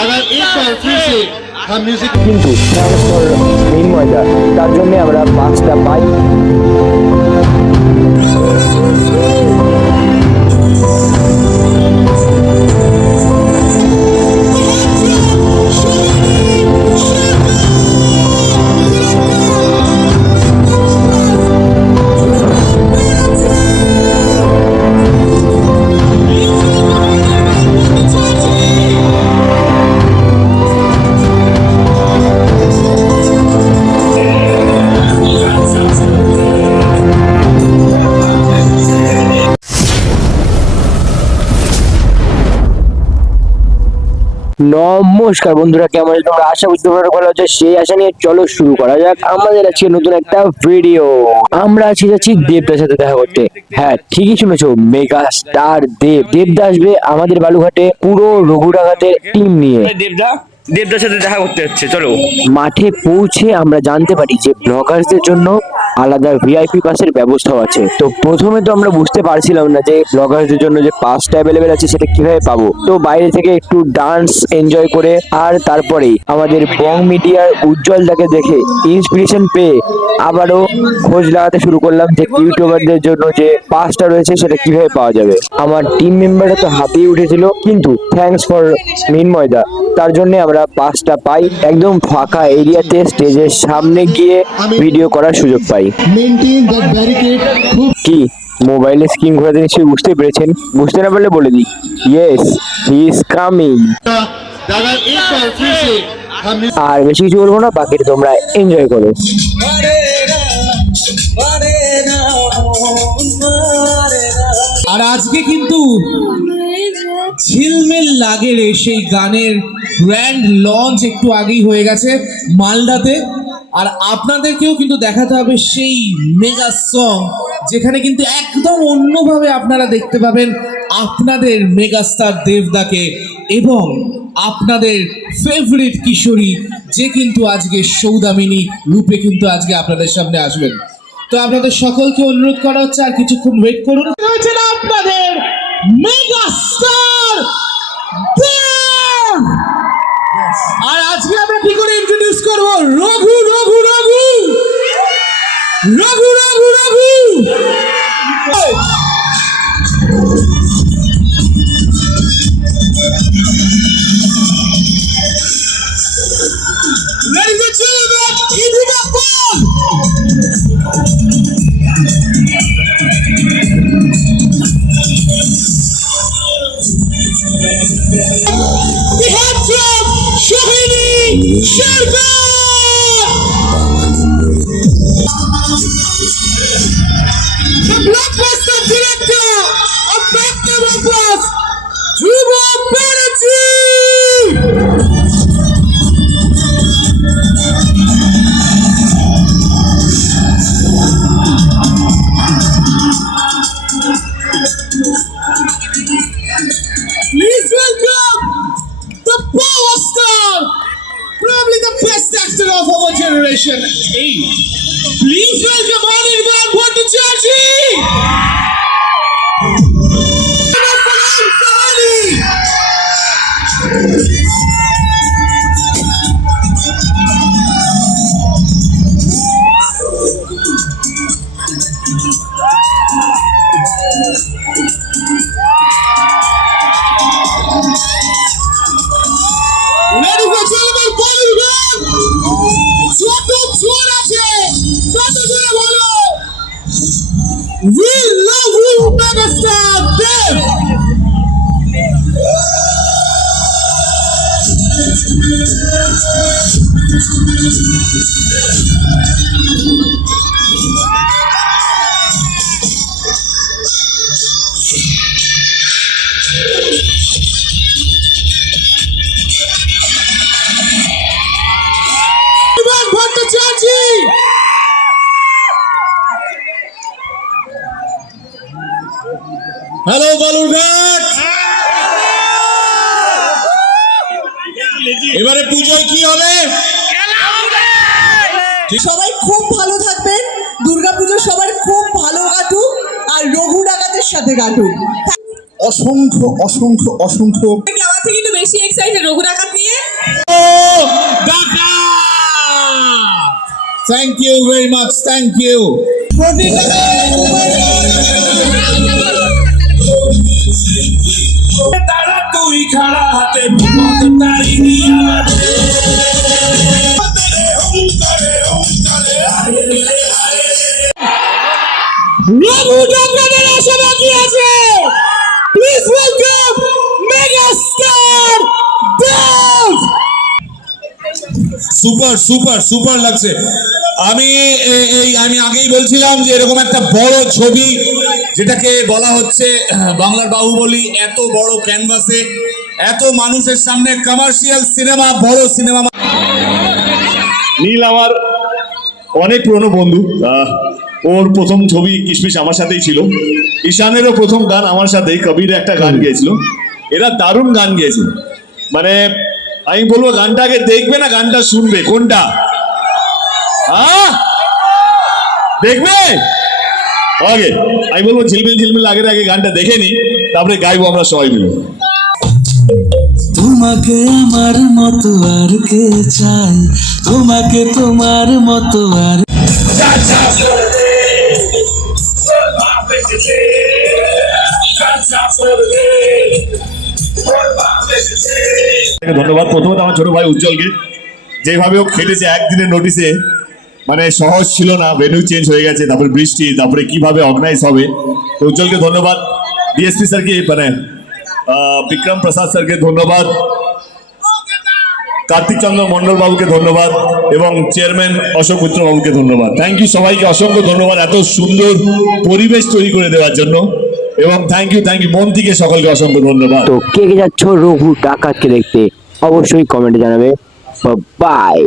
अगर एक बार फिर से हम म्यूजिक কিন্তু মেইন ময়দা তার জন্য আমরা 5টা বাইক নমস্কার বন্ধুরা, কেমন আছো তোমরা? আশা করি তোমরা ভালো আছো। সেই আশা নিয়ে চলো শুরু করা যাক আমাদের আজকে নতুন একটা ভিডিও। আমরা আজকে যাচ্ছি দেবদার সাথে দেখা করতে। হ্যাঁ, ঠিকই শুনেছো, মেগা স্টার দেবদা আসবে আমাদের বালুঘাটে পুরো রঘুরাঘাতের টিম নিয়ে। দেবদার সাথে দেখা করতে হচ্ছে, চলো। মাঠে পৌঁছে আমরা জানতে পারি যে ব্লগারদের জন্য আলাদা ভিআইপি পাসের ব্যবস্থাও আছে। তো প্রথমে তো আমরা বুঝতে পারছিলাম না যে ব্লগারদের জন্য যে পাসটা অ্যাভেলেবেল আছে সেটা কিভাবে পাবো। তো বাইরে থেকে একটু ডান্স এনজয় করে আর তারপরেই আমাদের বং মিডিয়ার উজ্জ্বলদাকে দেখে ইন্সপিরেশন পেয়ে আবারও খোঁজ লাগাতে শুরু করলাম যে ইউটিউবারদের জন্য যে পাসটা রয়েছে সেটা কিভাবে পাওয়া যাবে। আমার টিম মেম্বাররা তো হাঁপিয়ে উঠেছিল, কিন্তু থ্যাঙ্কস ফর মেইন ময়দা, তার জন্য আমরা পাসটা পাই। একদম ফাঁকা এরিয়াতে স্টেজের সামনে গিয়ে ভিডিও করার সুযোগ পাই। Maintain that barricade. কি মোবাইলে স্ক্রিন ঘোরাতে নিশ্চয়ই বুঝতে পেরেছেন, বুঝতে না পারলে বলে দিই, ইয়েস হি ইজ কামিং। अगर एक बार फिर से हम আর বেশি কিছু বলবো না, বাকিটা তোমরা এনজয় করো। আর আজকে কিন্তু ঝিলমিল লাগে রে সেই গানের গ্র্যান্ড লঞ্চ একটু আগেই হয়ে গেছে মালদাতে। আর আপনাদেরকেও কিন্তু দেখাতে হবে সেই মেগা সং, যেখানে কিন্তু একদম অন্যভাবে আপনারা দেখতে পাবেন আপনাদের মেগাস্টার দেবদাকে এবং আপনাদের ফেভারিট কিশোরী, যে কিন্তু আজকে সৌদামিনী রূপে কিন্তু আজকে আপনাদের সামনে আসবেন। তো আপনাদের সকলকে অনুরোধ করা হচ্ছে আর কিছুক্ষণ ওয়েট করুন। হচ্ছেন আপনাদের মেগাস্টার দেব। আর আজকে আমরা কি করে ইন্ট্রোডিউস করব? Raghu Raghu Raghu Raghu Raghu Raghu. Ladies and gentlemen, give it up for the handsome Shohini Sharma. The blockbuster director of Magnum Opus, Dhruva Banerjee. Please welcome the power star, probably the best actor of our generation. Hey, please welcome Anirban Bhattacharjee. Ladies and gentlemen, Bollywood, যত জোর আছে তত জোরে বলো, we love you megastar Dev. Anirban Bhattacharjee. Hello Balurghat. এবারে পুজোয় কি হবে? সবাই খুব ভালো থাকবেন, দুর্গাপুজো সবার খুব ভালো কাটুক আর রঘু ডাকাতের সাথে কাটুক। অসংখ্য অসংখ্য অসংখ্য আমার থেকে একটু বেশি এক্সাইটেড রঘু ডাকাত নিয়ে। Thank you very much, thank you. তারা তুই খাড়া হাতে বিপদ তারিনি আমাদের রঘু ডাকাতের আশা বাকি আছে। Please welcome megastar Dev. Super super super লাগছে। আমি আমি আগেই বলছিলাম যে এরকম একটা বড় ছবি যেটাকে বলা হচ্ছে বাংলার বাহুবলী, এত বড় ক্যানভাসে এত মানুষের সামনে কমার্শিয়াল সিনেমা, বড় সিনেমা। নীল আমার অনেক পুরনো বন্ধু। ওর প্রথম ছবি কিশমিশ আমার সাথেই ছিল। ঈশানেরও প্রথম গান আমার সাথেই, কবির একটা গান গেয়েছিল। এরা দারুণ গান গেয়েছে। মানে আমি বলবো গানটা আগে দেখবে না গানটা শুনবে? কোনটা? হ্যাঁ দেখবে আগে? আমি বলবো ঝিলমিল ঝিলমিল আগের আগে গানটা দেখে নি, তারপরে গাইবো আমরা সবাই মিলে। তোমাকে আমার মতো আর কে চাই, তোমাকে তোমার মতো আর ধন্যবাদ প্রথমত আমার ছোট ভাই উজ্জ্বলকে, যেভাবে ও খেটেছে একদিনের নোটিসে। মানে সহজ ছিল না, ভেন্যু চেঞ্জ হয়ে গেছে, তারপরে বৃষ্টি, তারপরে কিভাবে অর্গানাইজ হবে। তো উজ্জ্বলকে ধন্যবাদ, ডিএসপি স্যারকে মানে বিক্রম প্রসাদ স্যারকে ধন্যবাদ, কার্তিক চন্দ্র মন্ডল বাবুকে ধন্যবাদ এবং চেয়ারম্যান অশোক মিত্র বাবুকে ধন্যবাদ। থ্যাংক ইউ সবাইকে, অসংখ্য ধন্যবাদ এত সুন্দর পরিবেশ তৈরি করে দেওয়ার জন্য। এবং থ্যাংক ইউ মন থেকে সকলকে অসংখ্য ধন্যবাদ। তো কে কে যাচ্ছ রঘু ডাকাতকে দেখতে অবশ্যই কমেন্টে জানাবে। বাই।